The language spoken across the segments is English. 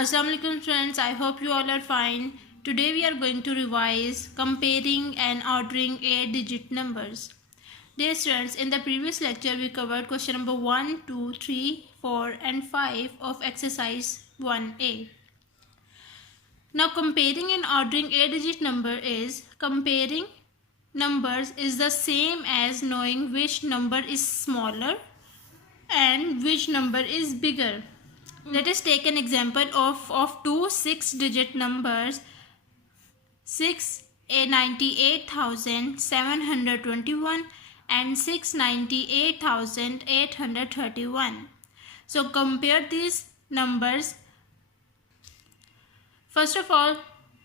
Assalamualaikum friends, I hope you all are fine. Today we are going to revise comparing and ordering 8-digit numbers. Dear students, in the previous lecture we covered question number 1, 2, 3, 4 and 5 of exercise 1A. Now comparing and ordering 8-digit number is comparing numbers is the same as knowing which number is smaller and which number is bigger. Let us take an example of two 6-digit numbers 698,721 and 698,831. So compare these numbers. First of all,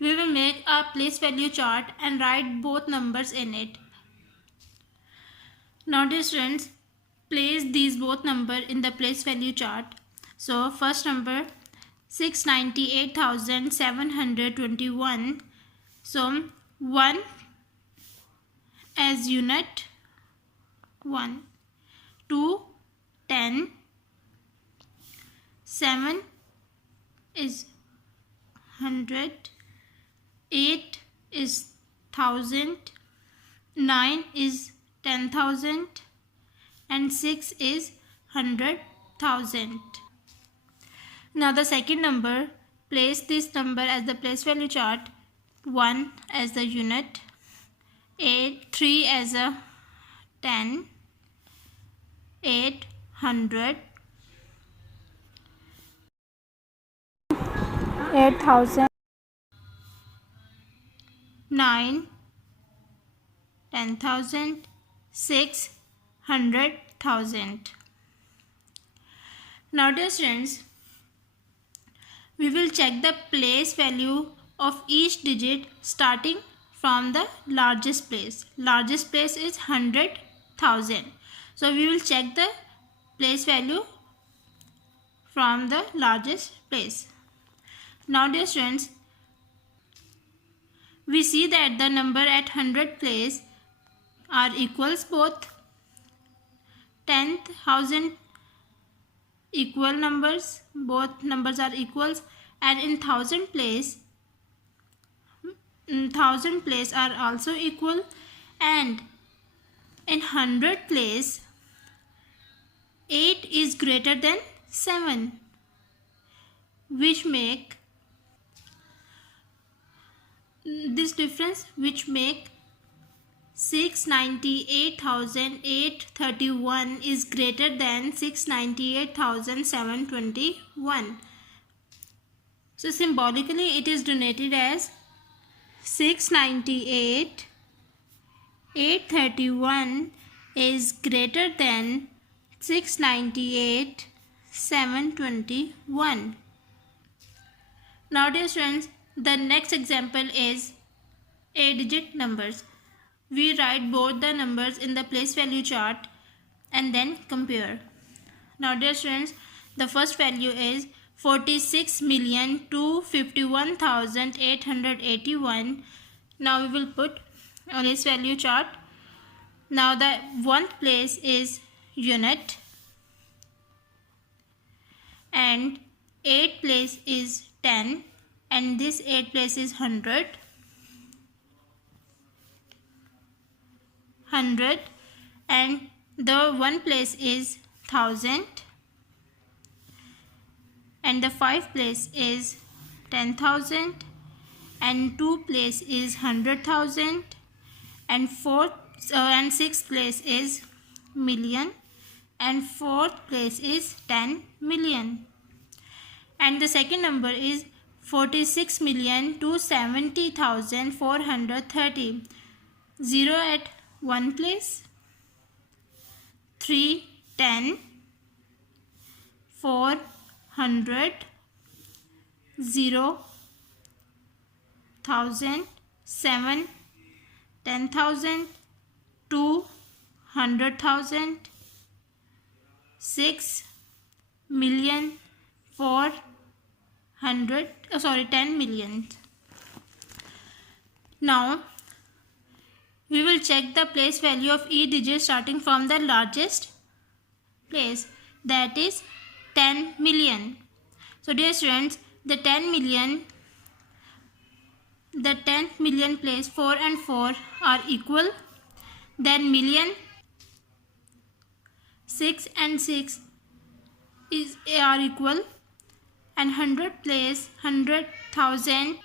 we will make a place value chart and write both numbers in it. Now dear students, place these both numbers in the place value chart. So first number 698,721. So 1 as unit 1, 2 10, 7 is 100, 8 is 1000, 9 is 10,000 and 6 is 100,000. Now the second number, place this number as the place value chart. 1 as the unit, 3 as a 10, 800, 8,000, 9 10,000, 6 100,000. Now dear students, we will check the place value of each digit starting from the largest place. Largest place is 100,000. So we will check the place value from the largest place. Now dear students, we see that the number at 100 place are equals, both 10,000 equal numbers, both numbers are equals, and in 1000 place are also equal, and in 100 place 8 is greater than 7, which make this difference, which make 698,831 is greater than 698,721. So symbolically it is denoted as 698,831 is greater than 698,721. Now dear students, the next example is 8-digit numbers. We write both the numbers in the place value chart and then compare. Now dear students, the first value is 46,251,881. Now we will put on this value chart. Now the 1th place is unit and 8th place is 10 and this 8th place is 100, and the 1 place is 1000 and the 5th place is 10,000 and 2 place is 100,000 and 6th place is million and 4th place is 10 million, and the second number is 46,270,430. 0 at 1 place, 3 10, 4 100, 0 1000, 7 10,000, 2 100,000, 6 million, 4 10 million. Now we will check the place value of each digit starting from the largest place, that is 10 million. So dear students, the 10th million place 4 and 4 are equal, then million 6 and 6 are equal, and 100 place 100,000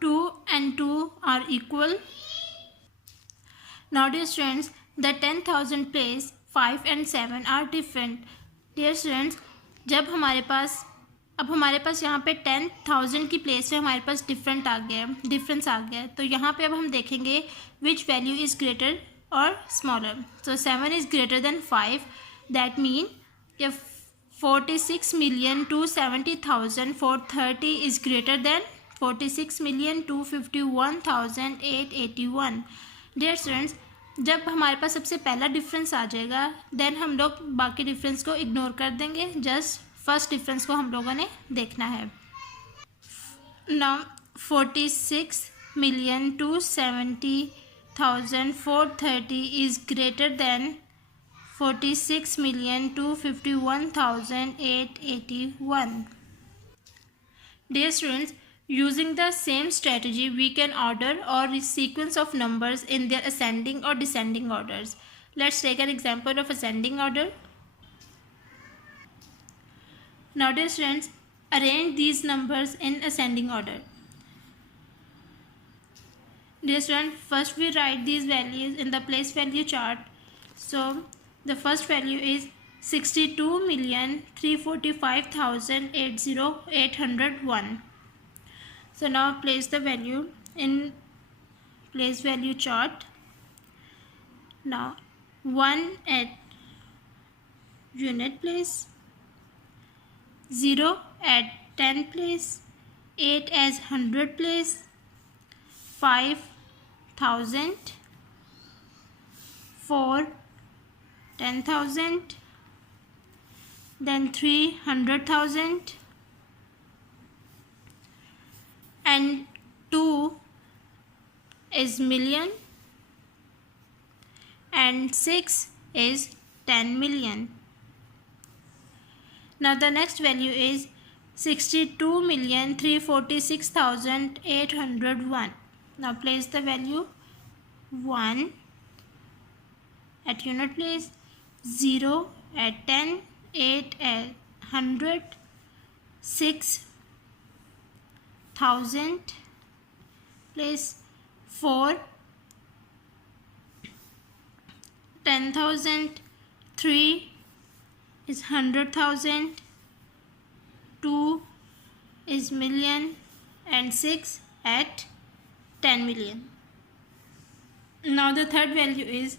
2 and 2 are equal. Now dear students, the 10,000 place 5 and 7 are different. Dear students, जब हमारे पास यहाँ पे 10,000 की place में हमारे पास difference आ गया है, तो यहाँ पे अब हम देखेंगे विच वैल्यू इज़ ग्रेटर और smaller. So 7 is greater than 5. That mean 46,270,430 is greater than 46,251,881. Dear students, जब हमारे पास सबसे पहला डिफरेंस आ जाएगा देन हम लोग बाकी डिफरेंस को इग्नोर कर देंगे. जस्ट फर्स्ट डिफरेंस को हम लोगों ने देखना है. Now 46,270,430 is greater than 46,251,881. Dear students, using the same strategy, we can order or sequence of numbers in their ascending or descending orders. Let's take an example of ascending order. Now dear students, arrange these numbers in ascending order. Dear students, first we write these values in the place value chart. So the first value is 62,345,801. So now place the value in place value chart. Now 1 at unit place, 0 at 10 place, 8 as 100 place, 5,000, 4 10,000, then 300,000, and 2 is million, and 6 is 10 million. Now the next value is 62,346,801. Now place the value 1 at unit place, 0 at 10, 8 at 100, 6,000 place, 4 10,000, 3 is 100,000, 2 is million, and 6 at 10 million. Now the third value is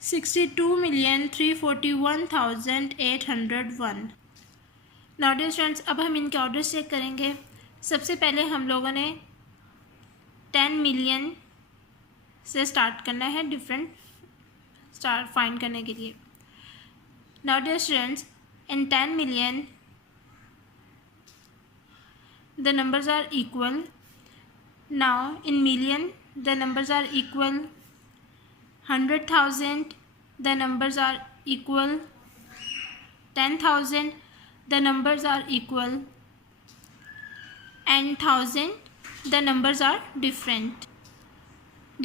62,341,801. Now dear students, अब हम इनके orders check करेंगे. सबसे पहले हम लोगों ने 10 million से स्टार्ट करना है डिफरेंट स्टार फाइंड करने के लिए. Now dear students, in 10 million the numbers are equal. Now in million the numbers are equal. 100,000 the numbers are equal. 10,000 the numbers are equal, and 1,000 the numbers are different.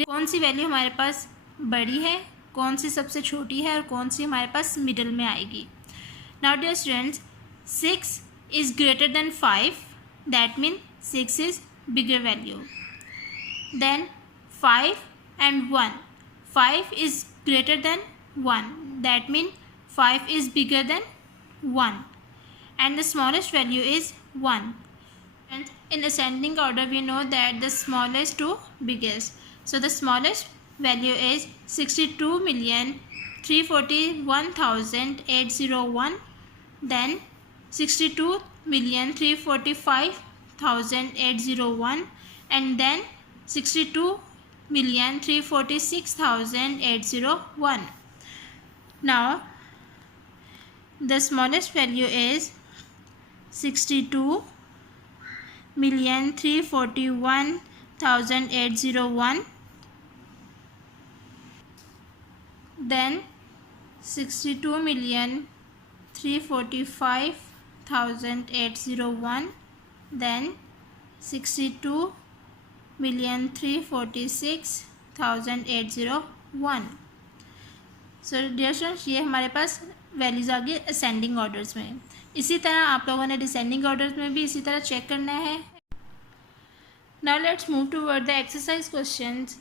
कौन सी value हमारे पास बड़ी है, कौन सी सबसे छोटी है और कौन सी हमारे पास मिडिल में आएगी. Now dear students, 6 is greater than 5. That means 6 is bigger value. Then 5 and 1. 5 is greater than 1. That means 5 is bigger than 1. And the smallest value is 1. And in ascending order, we know that the smallest to biggest. So the smallest value is 62,341,801. Then 62,345,801. And then 62,346,801. Now the smallest value is 62,341,801. Then 62,345,801. 801, then 62,346,801. So dear students, ये हमारे पास values आ गई ascending orders में। इसी तरह आप लोगों ने descending orders में भी इसी तरह चेक करना है। Now let's move toward the exercise questions.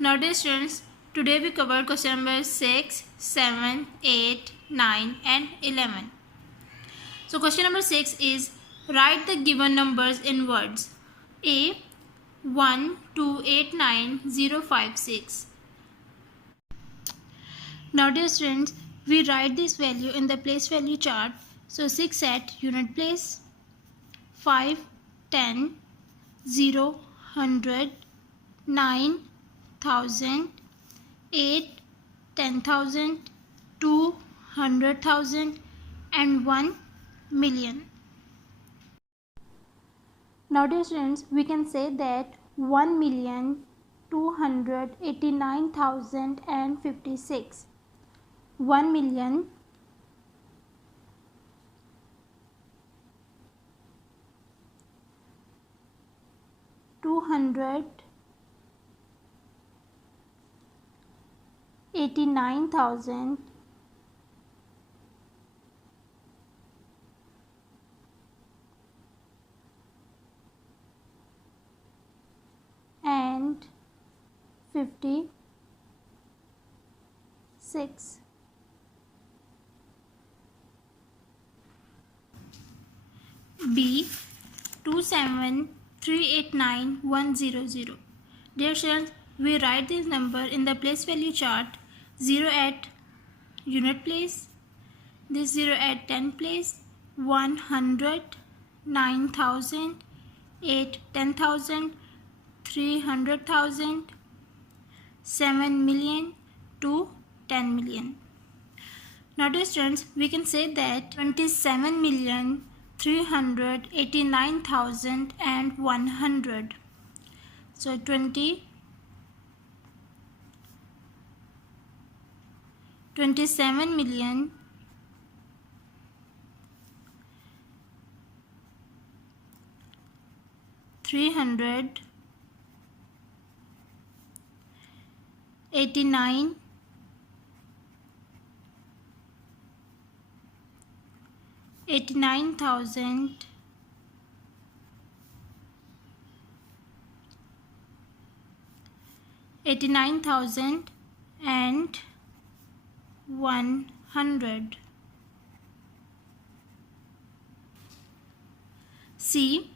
Now dear students, today we covered question number 6, 7, 8, 9 and 11. So question number 6 is write the given numbers in words. A 1289056. Now dear students, we write this value in the place value chart. So 6 at unit place, 5, 10, 0, 100, 9, 1000, 8, 10,000, 2, 100,000 and 1 million. Now dear students, we can say that 1,289,056. 1,289,000 and 56. B 27389,100. Dear students, we write this number in the place value chart. 0 at unit place, this 0 at 10 place, 100, 9,000, 8, 10,000, 300,000, 7 million, 2, 10 million. Now dear students, we can say that 27,389,100. So 27 million 389 89,000 89,000 and 100. C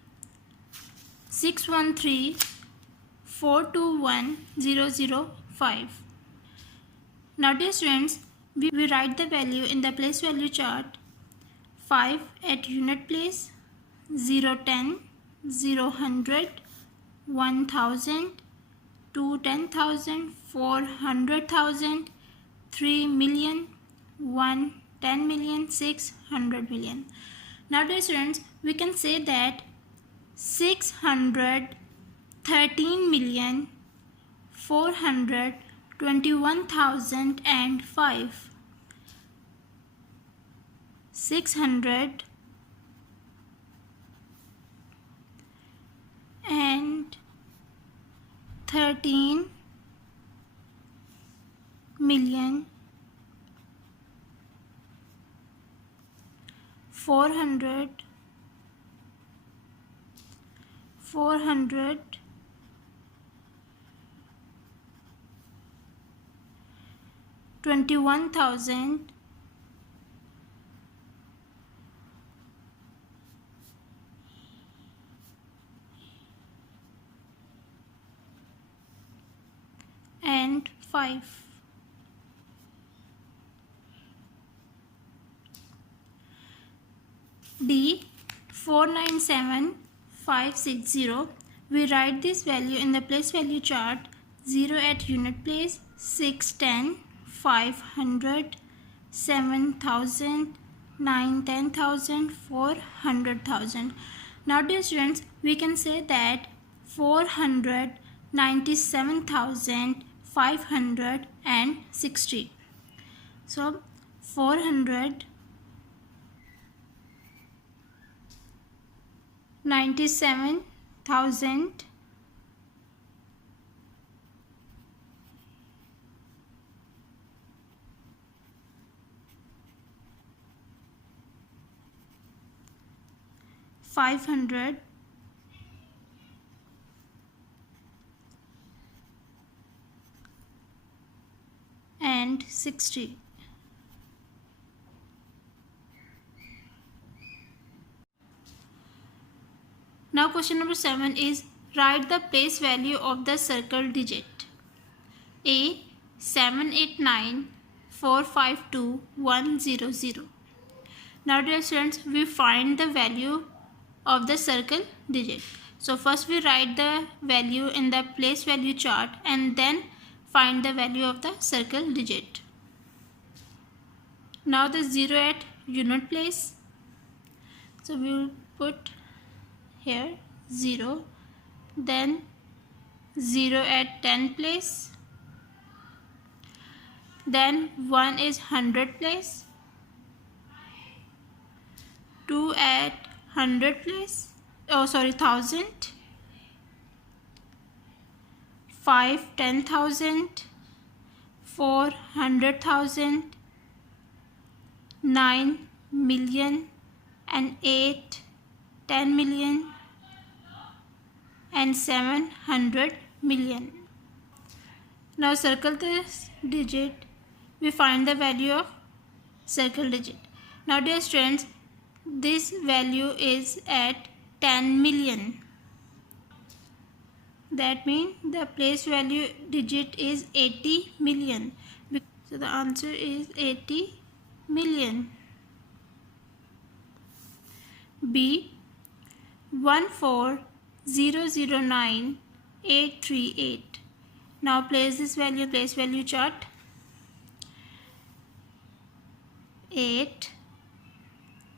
613,421,005. Now dear students, we write the value in the place value chart. 5 at unit place, 0 10, 0 100, 1,000, 2 10,000, 4 100,000, 3 million, 1 10 million, 6 100 million. Now dear students, we can say that 613,421,005. 600 and 13 million 400 21,000 and 5. D 497,560. We write this value in the place value chart. 0 at unit place, 6 10, 500, 7,000, 9 10,000, 4 100,000. Now dear students, we can say that 497,560. So 497,560 97,000 500 and 60. Now question number 7 is write the place value of the circle digit. A 789452100. Now dear students, we find the value of the circle digit. So first we write the value in the place value chart and then find the value of the circle digit. Now the 0 at unit place. So we will put here 0, then 0 at 10 place, then 1 is 100 place, 2 at 100 place, 1000, 5 10,000, 4 100,000, 9 million, and 8 10 million, and 700 million. Now circle this digit, we find the value of circle digit. Now dear students, this value is at 10 million. That means the place value digit is 80 million. So the answer is 80 million. B 14009,838. Now place this value, place value chart. 8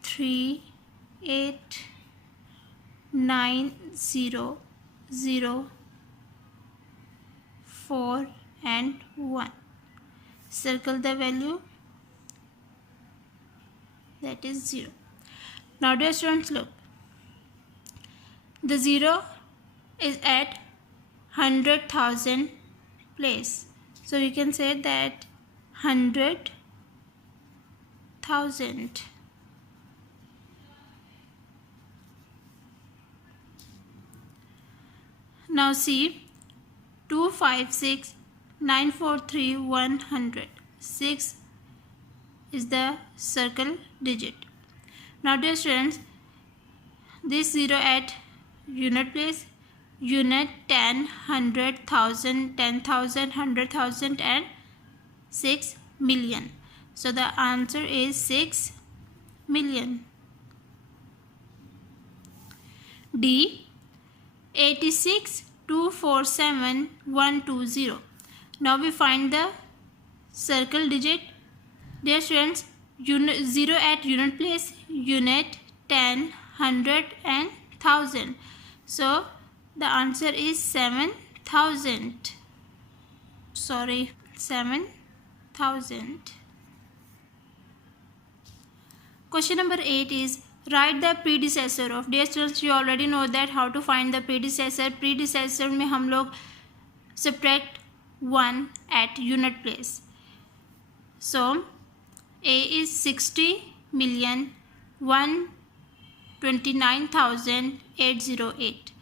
3 8 9 0 0 4 and 1. Circle the value, that is 0. Now dear students, look, the 0 is at 100,000 place, so we can say that 100,000. Now see, 256,943,100. 6 is the circle digit. Now dear students, this 0 at unit place, unit, 10, 100, 1000, 10,000, 100,000 and 6 million. So the answer is 6 million. D 86,247,120. Now we find the circle digit. Dear students, 0 at unit place, unit, 10, 100 and 1000. So the answer is 7,000. 7,000. Question number 8 is write the predecessor of. Dear students, you already know that how to find the predecessor. Predecessor में हम लोग subtract 1 at unit place. So A is 60,129,808.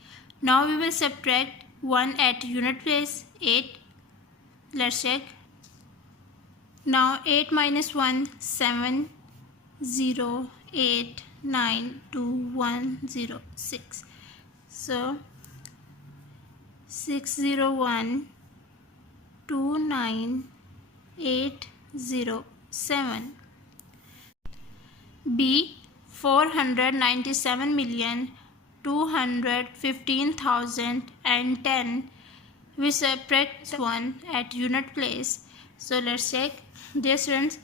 Now we will subtract 1 at unit place, 8. Let's check. Now 8 minus 1, 7, 0, 8, 9, 2, 1, 0, 6. So 601,29,807. B 497,215,010. We subtract 1 at unit place. So let's check. Dear students,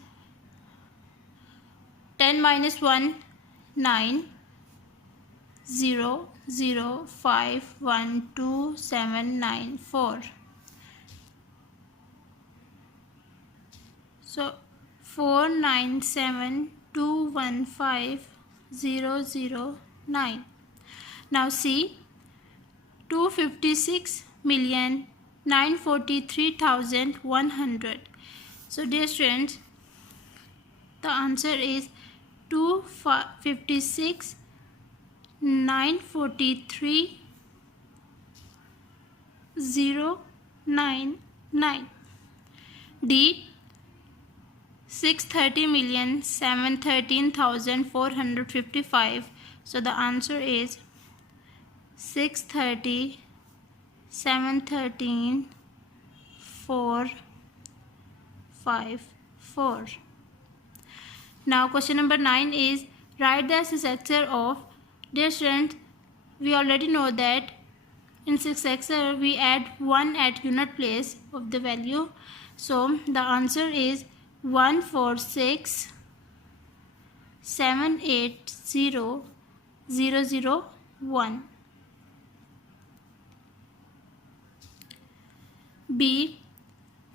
10 minus 1, 9, 0, 0, 5, 1, 2, 7, 9, 4. So 497,215,009. Now C, 256,943,100. So dear students, the answer is 256,943,099. D, 630,713,455. So the answer is 630,713,454. Now question number 9 is write the successor of. Dear students, we already know that in successor we add 1 at unit place of the value. So the answer is 146,780,001. B,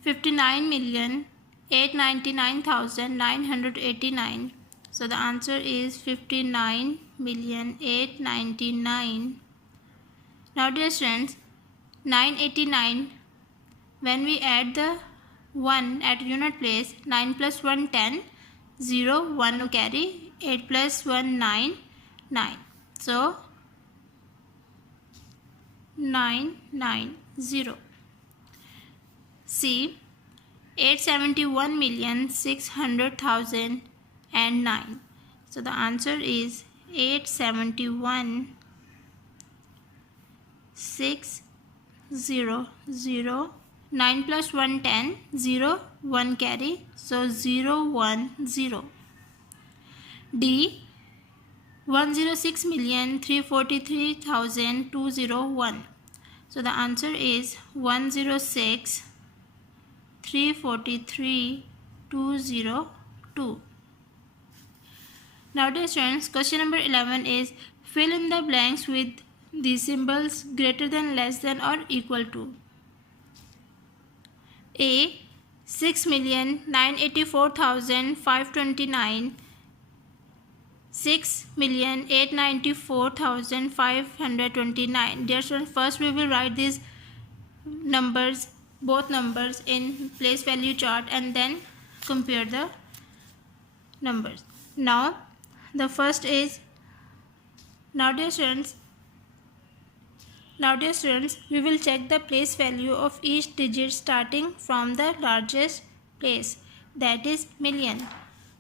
59,899,989. So the answer is 59,899,000. Now dear students, 989, when we add the 1 at unit place, 9 plus 1 10, 0 1 carry, 8 plus 1 9, 9. So 990. C, 871,600,009. So the answer is 871,600. 9 plus 1 10, 0 1 carry, so 010. D, 106,343,201. So the answer is 106,343,202. Now dear students, question number 11 is fill in the blanks with the symbols greater than, less than or equal to. A, 6,984,529, 6,894,529. Dear students, first we will write these numbers, both numbers in place value chart and then compare the numbers. Now the first is, now dear students, we will check the place value of each digit starting from the largest place, that is million.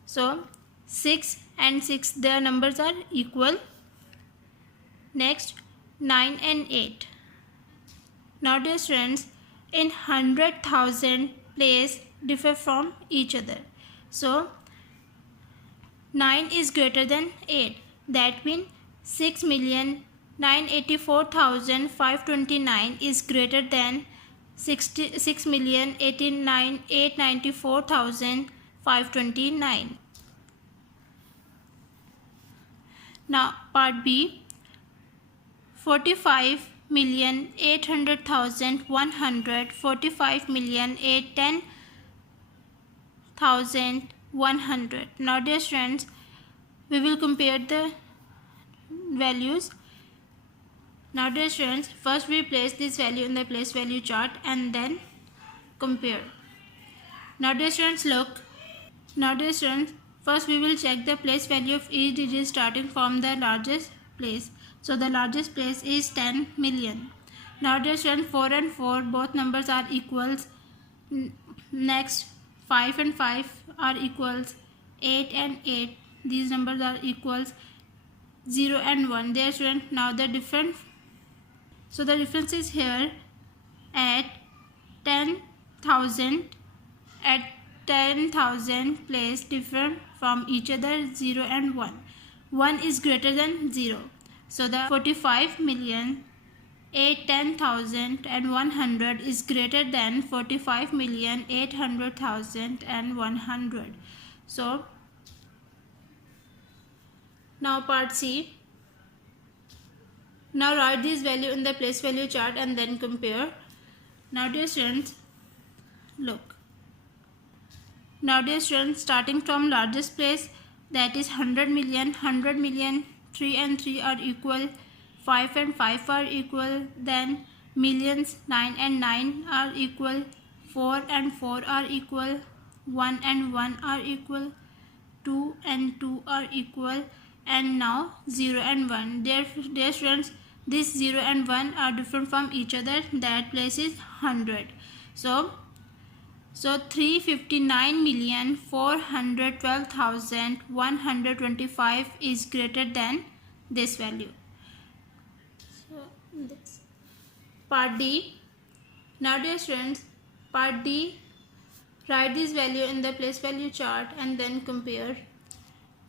So 6 and 6, their numbers are equal. Next 9 and 8. Now dear students, in 100,000 place differ from each other. So 9 is greater than 8. That means 6,984,529 is greater than 6,894,529. Now part B, 45,800,100, 45,810,100. Now dear students, we will compare the values. Now dear students, first we place this value in the place value chart and then compare. Now dear students, look. Now dear students, first we will check the place value of each digit starting from the largest place. So the largest place is 10 million. Now dear students, 4 and 4 both numbers are equals. Next 5 and 5 are equals. 8 and 8, these numbers are equals. 0 and 1. Dear students, now the difference. So the difference is here at 10,000. At 10,000 place different from each other, 0 and 1. 1 is greater than 0. So the 45,810,100 is greater than 45,800,100. So now part C. Now write this value in the place value chart and then compare. Now dear students, look. Now dear students, starting from largest place, that is 100 million, 100 million, 3 and 3 are equal. 5 and 5 are equal, then millions, 9 and 9 are equal, 4 and 4 are equal, 1 and 1 are equal, 2 and 2 are equal, and now 0 and 1. Dear students, this 0 and 1 are different from each other. That place is 100. So 359,412,125 is greater than this value. So this part D. Now dear students, part D, write this value in the place value chart and then compare.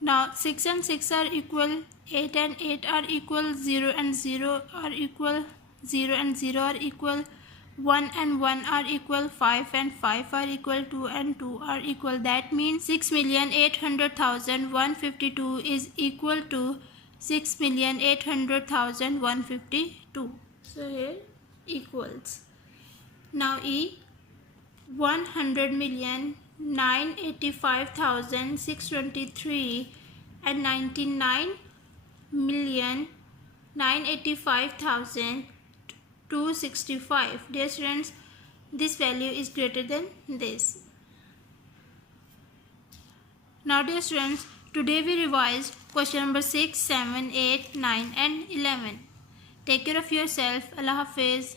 Now 6 and 6 are equal, 8 and 8 are equal, 0 and 0 are equal, 0 and 0 are equal, 1 and 1 are equal, 5 and 5 are equal, 2 and 2 are equal. That means 6,800,152 is equal to 6,800,152. So here equals. Now E, 100,985,623 and 99,985,265. Dear students, this value is greater than this. Now dear students, today we revised question number 6, 7, 8, 9 and 11. Take care of yourself. Allah Hafiz.